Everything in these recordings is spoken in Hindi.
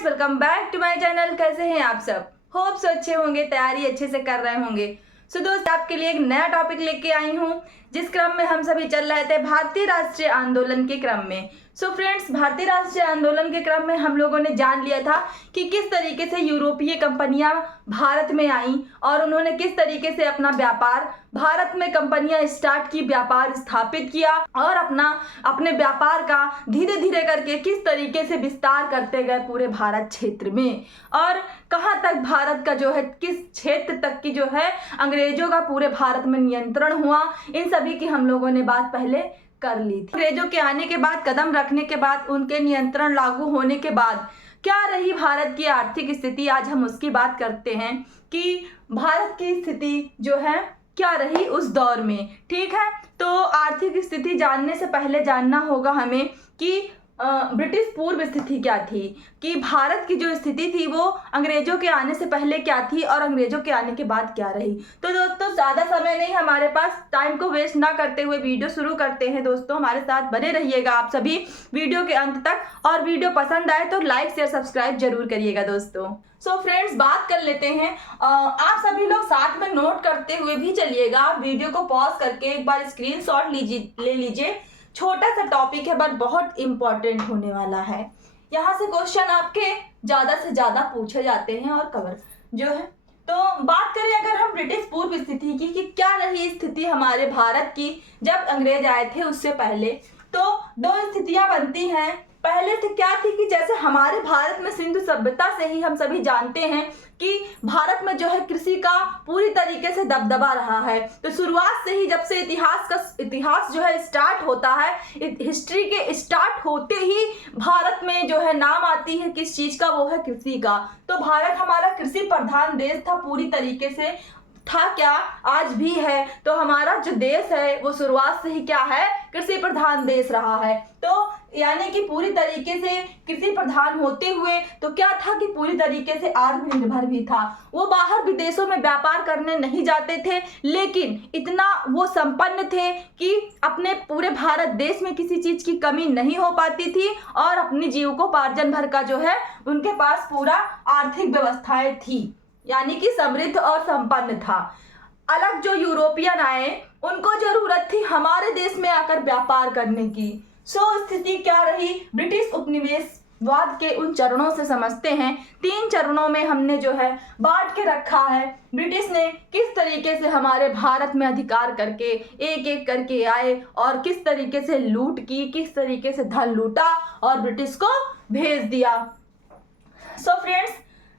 Friends, welcome back to my channel. कैसे हैं आप सब? होप सो अच्छे होंगे, तैयारी अच्छे से कर रहे होंगे। सो दोस्त, आपके लिए एक नया टॉपिक लेके आई हूँ, जिस क्रम में हम सभी चल रहे थे भारतीय राष्ट्रीय आंदोलन के क्रम में। सो फ्रेंड्स, भारतीय राष्ट्रीय आंदोलन के क्रम में हम लोगों ने जान लिया था कि किस तरीके से यूरोपीय कंपनियां भारत में आईं और उन्होंने किस तरीके से अपना व्यापार भारत में कंपनियां स्टार्ट की, व्यापार स्थापित किया और अपने व्यापार का धीरे धीरे करके किस तरीके से विस्तार करते गए पूरे भारत क्षेत्र में, और कहां तक भारत का जो है, किस क्षेत्र तक की जो है अंग्रेजों का पूरे भारत में नियंत्रण हुआ। इन सभी की हम लोगों ने बात पहले कर ली थी। अंग्रेजों के आने के बाद, कदम रखने के बाद, उनके नियंत्रण लागू होने के बाद क्या रही भारत की आर्थिक स्थिति, आज हम उसकी बात करते हैं कि भारत की स्थिति जो है क्या रही उस दौर में। ठीक है, तो आर्थिक स्थिति जानने से पहले जानना होगा हमें कि ब्रिटिश पूर्व स्थिति क्या थी, कि भारत की जो स्थिति थी वो अंग्रेजों के आने से पहले क्या थी और अंग्रेजों के आने के बाद क्या रही। तो दोस्तों, ज़्यादा समय नहीं हमारे पास, टाइम को वेस्ट ना करते हुए वीडियो शुरू करते हैं। दोस्तों, हमारे साथ बने रहिएगा आप सभी वीडियो के अंत तक, और वीडियो पसंद आए तो लाइक शेयर सब्सक्राइब जरूर करिएगा दोस्तों। सो फ्रेंड्स, बात कर लेते हैं। आप सभी लोग साथ में नोट करते हुए भी चलिएगा। आप वीडियो को पॉज करके एक बार स्क्रीनशॉट ले लीजिए। छोटा सा टॉपिक है बट बहुत इंपॉर्टेंट होने वाला है। यहाँ से क्वेश्चन आपके ज़्यादा से ज़्यादा पूछे जाते हैं और कवर जो है। तो बात करें अगर हम ब्रिटिश पूर्व स्थिति की, कि क्या रही स्थिति हमारे भारत की जब अंग्रेज आए थे उससे पहले, तो दो स्थितियां बनती हैं। पहले से क्या थी कि जैसे हमारे भारत में सिंधु सभ्यता से ही हम सभी जानते हैं कि भारत में जो है कृषि का पूरी तरीके से दबदबा रहा है। तो शुरुआत से ही, जब से इतिहास जो है स्टार्ट होता है, हिस्ट्री के स्टार्ट होते ही भारत में जो है नाम आती है किस चीज का, वो है कृषि का। तो भारत हमारा कृषि प्रधान देश था, पूरी तरीके से था, क्या आज भी है। तो हमारा जो देश है वो शुरुआत से ही क्या है, कृषि प्रधान देश रहा है। तो यानी कि पूरी तरीके से कृषि प्रधान होते हुए तो क्या था कि पूरी तरीके से आत्मनिर्भर भी था। वो बाहर विदेशों में व्यापार करने नहीं जाते थे, लेकिन इतना वो संपन्न थे कि अपने पूरे भारत देश में किसी चीज की कमी नहीं हो पाती थी और अपनी जीविकोपार्जन भर का जो है उनके पास पूरा आर्थिक व्यवस्थाएं थी, यानी कि समृद्ध और संपन्न था। अलग जो यूरोपियन आए, उनको जरूरत थी हमारे देश में आकर व्यापार करने की। सो स्थिति क्या रही, ब्रिटिश उपनिवेशवाद के उन चरणों से समझते हैं। 3 चरणों में हमने जो है बांट के रखा है। ब्रिटिश ने किस तरीके से हमारे भारत में अधिकार करके एक एक करके आए और किस तरीके से लूट की, किस तरीके से धन लूटा और ब्रिटिश को भेज दिया। सो फ्रेंड्स,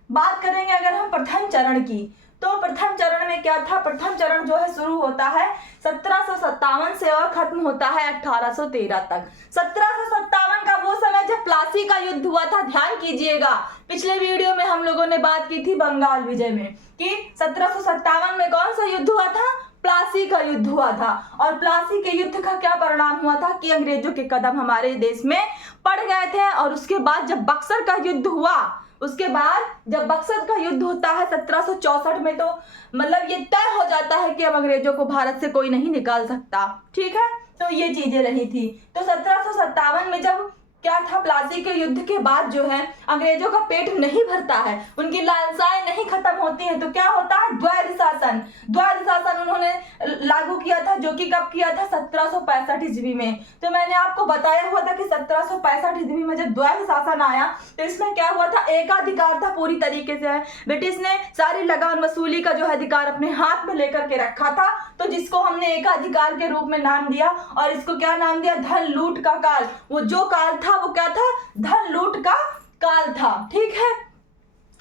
बात करेंगे अगर हम प्रथम चरण की, तो प्रथम चरण में क्या था। प्रथम चरण जो है शुरू होता है 1757 से और खत्म होता है 1813 तक। 1757 का वो समय जब प्लासी का युद्ध हुआ था। ध्यान कीजिएगा, पिछले वीडियो में हम लोगों ने बात की थी बंगाल विजय में, कि 1757 में कौन सा युद्ध हुआ था, प्लासी का युद्ध हुआ था। और प्लासी के युद्ध का क्या परिणाम हुआ था कि अंग्रेजों के कदम हमारे देश में पड़ गए थे। और उसके बाद जब बक्सर का युद्ध हुआ, उसके बाद जब बक्सर का युद्ध होता है 1764 में, तो मतलब ये तय हो जाता है कि अब अंग्रेजों को भारत से कोई नहीं निकाल सकता। ठीक है, तो ये चीजें रही थी। तो 1757 में जब क्या था, प्लासी के युद्ध के बाद जो है अंग्रेजों का पेट नहीं भरता है, उनकी लालसाएं नहीं खत्म होती हैं, तो क्या होता है, द्वैध शासन उन्होंने लागू किया था, जो कि कब किया था, 1765 ईस्वी में। तो मैंने आपको बताया हुआ था कि 1765 ईस्वी में जब द्वैध शासन आया तो इसमें क्या हुआ था, एकाधिकार था पूरी तरीके से। ब्रिटिश ने सारी लगान वसूली का जो है अधिकार अपने हाथ में लेकर के रखा था, तो जिसको हमने एकाधिकार के रूप में नाम दिया, और इसको क्या नाम दिया, धन लूट का काल। वो जो काल था वो क्या था, धन लूट का काल था। ठीक है,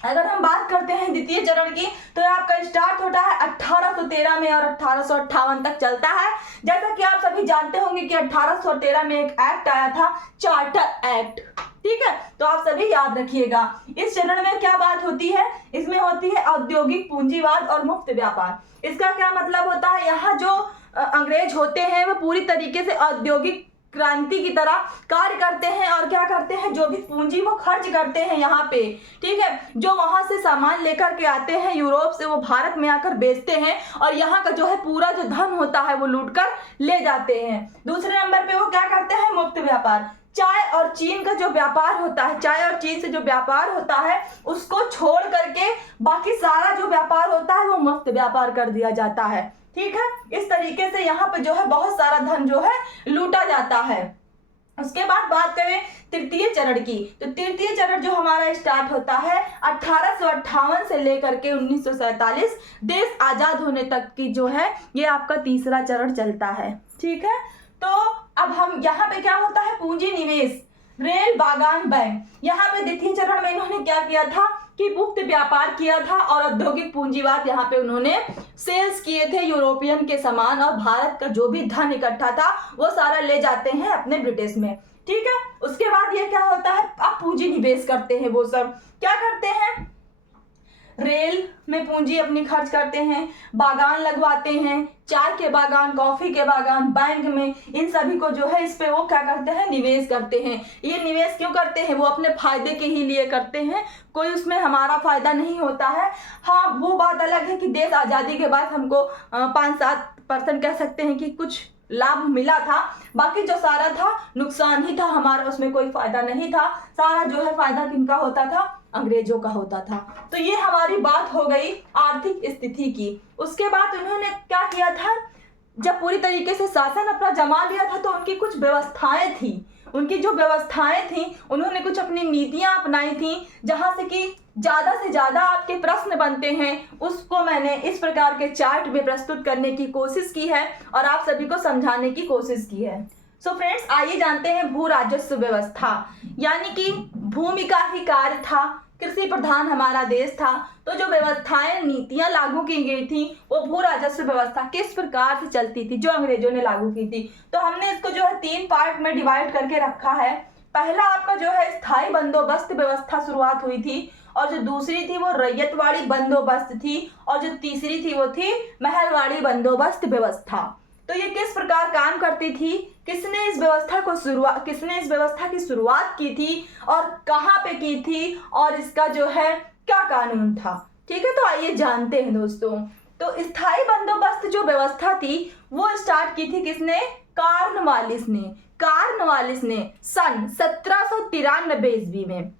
अगर हम बात करते हैं द्वितीय चरण की, तो आपका स्टार्ट होता है 1813 में और 1858 तक चलता है। जैसा कि आप सभी जानते होंगे कि 1813 में एक एक्ट आया था, चार्टर एक्ट। ठीक है, तो आप सभी याद रखिएगा। इस चरण में क्या बात होती है, इसमें होती है औद्योगिक पूंजीवाद और मुक्त व्यापार। इसका क्या मतलब होता है, यहाँ जो अंग्रेज होते हैं वो पूरी तरीके से औद्योगिक क्रांति की तरह कार्य करते हैं और क्या करते हैं, जो भी पूंजी वो खर्च करते हैं यहाँ पे। ठीक है, जो वहां से सामान लेकर के आते हैं यूरोप से, वो भारत में आकर बेचते हैं और यहाँ का जो है पूरा जो धन होता है वो लूट कर ले जाते हैं। दूसरे नंबर पे वो क्या करते हैं, मुक्त व्यापार। चाय और चीन का जो व्यापार होता है, चाय और चीन से जो व्यापार होता है उसको छोड़ करके बाकी सारा जो व्यापार होता है वो मुफ्त व्यापार कर दिया जाता है। ठीक है, इस तरीके से यहाँ पे जो है बहुत सारा धन जो है लूटा जाता है। उसके बाद बात करें तृतीय चरण की, तो तृतीय चरण जो हमारा स्टार्ट होता है 1858 से लेकर के 1947 देश आजाद होने तक की जो है ये आपका तीसरा चरण चलता है। ठीक है, तो अब हम यहाँ पे क्या होता है, पूंजी निवेश, रेल, बागान, बैंक। यहाँ पे द्वितीय चरण में इन्होंने क्या किया था कि मुक्त व्यापार किया था और औद्योगिक पूंजीवाद यहाँ पे उन्होंने सेल्स किए थे यूरोपियन के सामान, और भारत का जो भी धन इकट्ठा था वो सारा ले जाते हैं अपने ब्रिटिश में। ठीक है, उसके बाद ये क्या होता है, अब पूंजी निवेश करते हैं। वो सब क्या करते हैं, रेल में पूंजी अपनी खर्च करते हैं, बागान लगवाते हैं, चाय के बागान, कॉफी के बागान, बैंक में, इन सभी को जो है इस पे वो क्या करते हैं, निवेश करते हैं। ये निवेश क्यों करते हैं, वो अपने फायदे के ही लिए करते हैं, कोई उसमें हमारा फायदा नहीं होता है। हाँ, वो बात अलग है कि देश आज़ादी के बाद हमको 5-7% कह सकते हैं कि कुछ लाभ मिला था, बाकी जो सारा था नुकसान ही था हमारा, उसमें कोई फायदा नहीं था। सारा जो है फायदा किनका होता था, अंग्रेजों का होता था। तो ये हमारी बात हो गई आर्थिक स्थिति की। उसके बाद उन्होंने क्या किया था, जब पूरी तरीके से शासन अपना जमा लिया था तो उनकी कुछ व्यवस्थाएं थी, उनकी जो व्यवस्थाएं थी उन्होंने कुछ अपनी नीतियां अपनाई थी, जहां से कि ज़्यादा से ज़्यादा आपके प्रश्न बनते हैं। उसको मैंने इस प्रकार के चार्ट में प्रस्तुत करने की कोशिश की है और आप सभी को समझाने की कोशिश की है। सो फ्रेंड्स, आइए जानते हैं भू राजस्व व्यवस्था, यानी कि भूमि का ही कार्य था, कृषि प्रधान हमारा देश था, तो जो व्यवस्थाएं नीतियां लागू की गई थी वो भू राजस्व व्यवस्था किस प्रकार से चलती थी जो अंग्रेजों ने लागू की थी। तो हमने इसको जो है 3 पार्ट में डिवाइड करके रखा है। पहला आपका जो है स्थायी बंदोबस्त व्यवस्था शुरुआत हुई थी, और जो दूसरी थी वो रैयतवाड़ी बंदोबस्त थी, और जो तीसरी थी वो थी महलवाड़ी बंदोबस्त व्यवस्था। तो ये किस प्रकार काम करती थी, किसने इस व्यवस्था की शुरुआत की थी और कहाँ पे की थी, और इसका जो है क्या कानून था। ठीक है, तो आइए जानते हैं दोस्तों। तो स्थायी बंदोबस्त जो व्यवस्था थी वो स्टार्ट की थी किसने, कॉर्नवालिस ने सन 1793 ईस्वी में।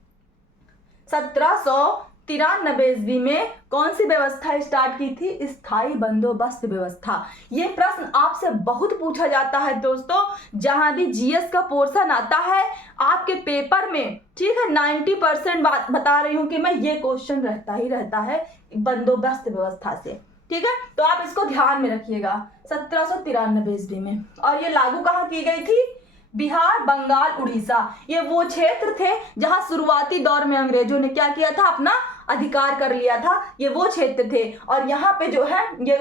1793 ईस्वी में कौन सी व्यवस्था स्टार्ट की थी, स्थायी बंदोबस्त व्यवस्था। ये प्रश्न आपसे बहुत पूछा जाता है दोस्तों, जहां भी जीएस का पोर्शन आता है आपके पेपर में। ठीक है, 90% बात बता रही हूँ कि मैं ये क्वेश्चन रहता ही रहता है बंदोबस्त व्यवस्था से। ठीक है, तो आप इसको ध्यान में रखिएगा। 1793 ईस्वी में, और ये लागू कहाँ की गई थी, बिहार, बंगाल, उड़ीसा। ये वो क्षेत्र थे जहां शुरुआती दौर में अंग्रेजों ने क्या किया था, अपना अधिकार कर लिया था। ये वो क्षेत्र थे, और यहाँ पे जो है ये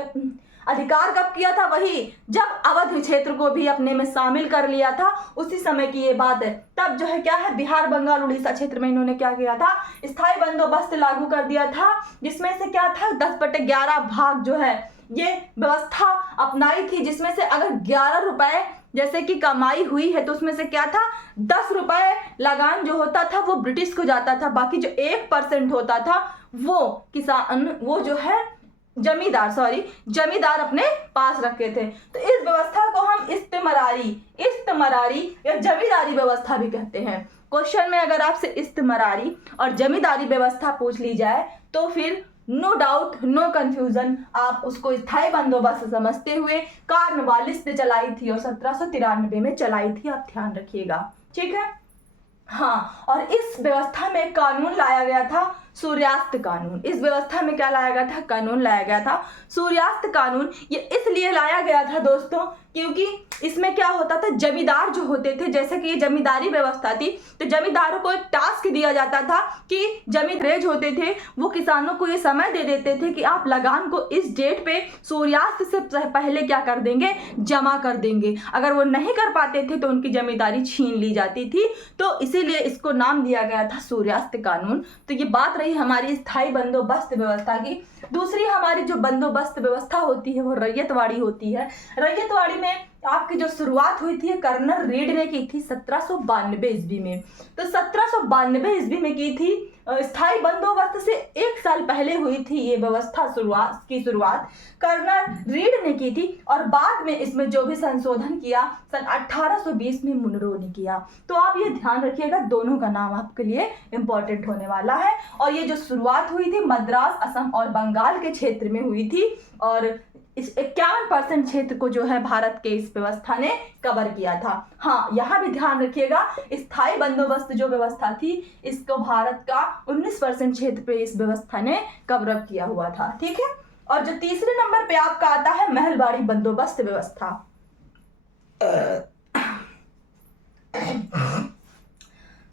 अधिकार कब किया था, वही जब अवध क्षेत्र को भी अपने में शामिल कर लिया था, उसी समय की ये बात है। तब जो है क्या है, बिहार, बंगाल, उड़ीसा क्षेत्र में इन्होंने क्या किया था, स्थायी बंदोबस्त लागू कर दिया था, जिसमें से क्या था 10/11 भाग जो है ये व्यवस्था अपनाई थी, जिसमें से अगर 11 रुपए जैसे कि कमाई हुई है तो उसमें से क्या था, 10 रुपए लगान जो होता था वो ब्रिटिश को जाता था, बाकी जो 1% होता था वो किसान, वो जो है जमींदार अपने पास रखे थे। तो इस व्यवस्था को हम इस्तेमरारी या जमींदारी व्यवस्था भी कहते हैं। क्वेश्चन में अगर आपसे इस्तेमरारी और जमींदारी व्यवस्था पूछ ली जाए तो फिर नो डाउट, नो कंफ्यूजन, आप उसको स्थायी बंदोबस्त समझते हुए कॉर्नवालिस ने चलाई थी और 1793 में चलाई थी, आप ध्यान रखिएगा। ठीक है, हाँ, और इस व्यवस्था में कानून लाया गया था सूर्यास्त कानून। इस व्यवस्था में क्या लाया गया था, कानून लाया गया था सूर्यास्त कानून। ये इसलिए लाया गया था दोस्तों क्योंकि इसमें क्या होता था, जमींदार जो होते थे, जैसे कि ये जमींदारी व्यवस्था थी, तो जमींदारों को एक टास्क दिया जाता था कि जमींदार होते थे वो किसानों को ये समय दे देते थे कि आप लगान को इस डेट पे सूर्यास्त से पहले क्या कर देंगे, जमा कर देंगे। अगर वो नहीं कर पाते थे तो उनकी जमींदारी छीन ली जाती थी, तो इसीलिए इसको नाम दिया गया था सूर्यास्त कानून। तो ये बात रही हमारी स्थायी बंदोबस्त व्यवस्था की। दूसरी हमारी जो बंदोबस्त व्यवस्था होती है वो रैयतवाड़ी होती है। रैयतवाड़ी में आपकी जो शुरुआत हुई थी कर्नल रीड ने की थी 1792 ईस्वी में। तो 1792 ईस्वी में की थी। स्थायी बंदोबस्त से 1 साल पहले हुई थी ये व्यवस्था शुरुआत कर्नल रीड ने की थी, और बाद में इसमें जो भी संशोधन किया सन 1820 में मुनरो ने किया। तो आप ये ध्यान रखिएगा, दोनों का नाम आपके लिए इंपॉर्टेंट होने वाला है। और ये जो शुरुआत हुई थी मद्रास, असम और बंगाल के क्षेत्र में हुई थी, और इस 51% क्षेत्र को जो है भारत के इस व्यवस्था ने कवर किया था। हाँ, यहाँ भी ध्यान रखिएगा, स्थायी बंदोबस्त जो व्यवस्था थी इसको भारत का 19% क्षेत्र पे इस व्यवस्था ने कवर अप किया हुआ था। ठीक है। और जो तीसरे नंबर पे आपका आता है महलबाड़ी बंदोबस्त व्यवस्था।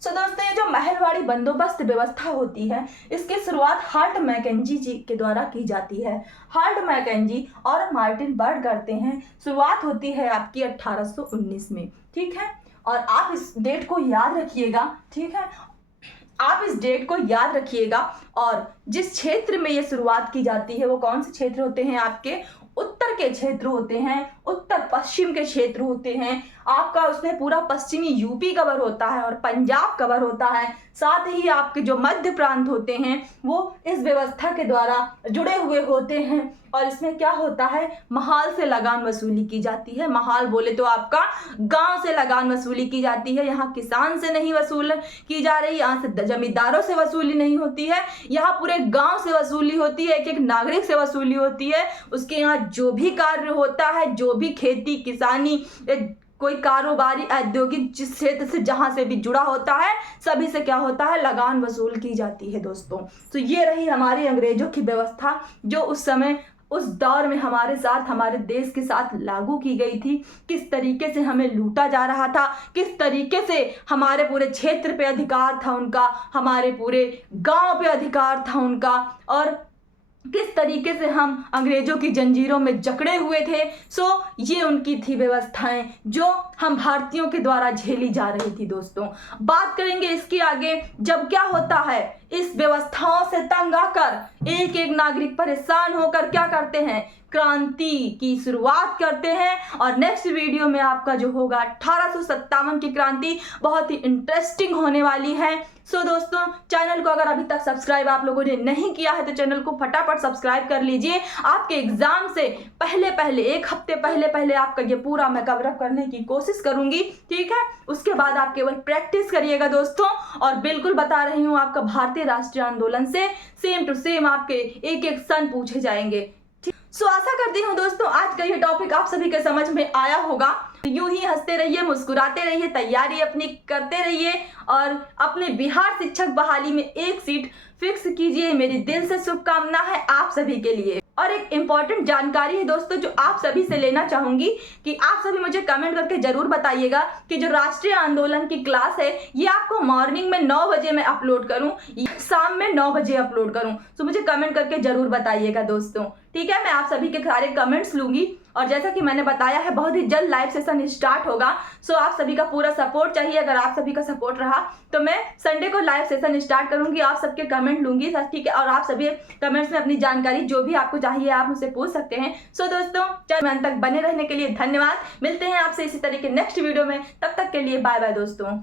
दोस्तों, ये जो महलबाड़ी बंदोबस्त व्यवस्था होती है इसकी शुरुआत हार्ट मैकेंजी जी के द्वारा की जाती है। हार्ट मैकेंजी और मार्टिन बर्ड करते हैं। शुरुआत होती है आपकी 1819 में। ठीक है। और आप इस डेट को याद रखिएगा। ठीक है, आप इस डेट को याद रखिएगा। और जिस क्षेत्र में ये शुरुआत की जाती है वो कौन से क्षेत्र होते हैं? आपके उत्तर के क्षेत्र होते हैं, उत्तर पश्चिम के क्षेत्र होते हैं। आपका उसमें पूरा पश्चिमी यूपी कवर होता है और पंजाब कवर होता है। साथ ही आपके जो मध्य प्रांत होते हैं वो इस व्यवस्था के द्वारा जुड़े हुए होते हैं। और इसमें क्या होता है, महाल से लगान वसूली की जाती है। महाल बोले तो आपका गांव से लगान वसूली की जाती है। यहाँ किसान से नहीं वसूल की जा रही, यहाँ से जमींदारों से वसूली नहीं होती है, यहाँ पूरे गांव से वसूली होती है, एक एक नागरिक से वसूली होती है। उसके यहाँ जो भी कार्य होता है, जो भी खेती किसानी कोई कारोबारी औद्योगिक जिस क्षेत्र से जहां से भी जुड़ा होता है सभी से क्या होता है, लगान वसूल की जाती है दोस्तों। तो ये रही हमारी अंग्रेजों की व्यवस्था जो उस समय उस दौर में हमारे साथ, हमारे देश के साथ लागू की गई थी। किस तरीके से हमें लूटा जा रहा था, किस तरीके से हमारे पूरे क्षेत्र पे अधिकार था उनका, हमारे पूरे गांव पे अधिकार था उनका, और किस तरीके से हम अंग्रेजों की जंजीरों में जकड़े हुए थे। ये उनकी थी व्यवस्थाएं जो हम भारतीयों के द्वारा झेली जा रही थी दोस्तों। बात करेंगे इसके आगे, जब क्या होता है, इस व्यवस्थाओं से तंग आकर एक एक नागरिक परेशान होकर क्या करते हैं, क्रांति की शुरुआत करते हैं। और नेक्स्ट वीडियो में आपका जो होगा 1857 की क्रांति बहुत ही इंटरेस्टिंग होने वाली है। दोस्तों, चैनल को अगर अभी तक सब्सक्राइब आप लोगों ने नहीं किया है तो चैनल को फटाफट सब्सक्राइब कर लीजिए। आपके एग्जाम से पहले 1 हफ्ते पहले आपका ये पूरा मैं कवर अप करने की कोशिश करूंगी। ठीक है, उसके बाद आप केवल प्रैक्टिस करिएगा दोस्तों। और बिल्कुल बता रही हूँ, आपका भारतीय राष्ट्रीय आंदोलन से सेम टू सेम आपके एक एक सन पूछे जाएंगे। आशा करती हूँ दोस्तों आज का ये टॉपिक आप सभी के समझ में आया होगा। यूं ही हंसते रहिए, मुस्कुराते रहिए, तैयारी अपनी करते रहिए और अपने बिहार शिक्षक बहाली में एक सीट फिक्स कीजिए। मेरी दिल से शुभकामना है आप सभी के लिए। और एक इम्पॉर्टेंट जानकारी है दोस्तों जो आप सभी से लेना चाहूंगी कि आप सभी मुझे कमेंट करके जरूर बताइएगा कि जो राष्ट्रीय आंदोलन की क्लास है ये आपको मॉर्निंग में 9 बजे मैं अपलोड करूं या शाम में 9 बजे अपलोड करूं। तो मुझे कमेंट करके जरूर बताइएगा दोस्तों। ठीक है, मैं आप सभी के सारे कमेंट्स लूंगी। और जैसा कि मैंने बताया है बहुत ही जल्द लाइव सेशन स्टार्ट होगा। आप सभी का पूरा सपोर्ट चाहिए। अगर आप सभी का सपोर्ट रहा तो मैं संडे को लाइव सेशन स्टार्ट करूंगी, आप सबके कमेंट लूंगी। ठीक है, और आप सभी कमेंट्स में अपनी जानकारी जो भी आपको चाहिए आप मुझसे पूछ सकते हैं। दोस्तों, चैनल में तक बने रहने के लिए धन्यवाद। मिलते हैं आपसे इसी तरह के नेक्स्ट वीडियो में, तब तक के लिए बाय बाय दोस्तों।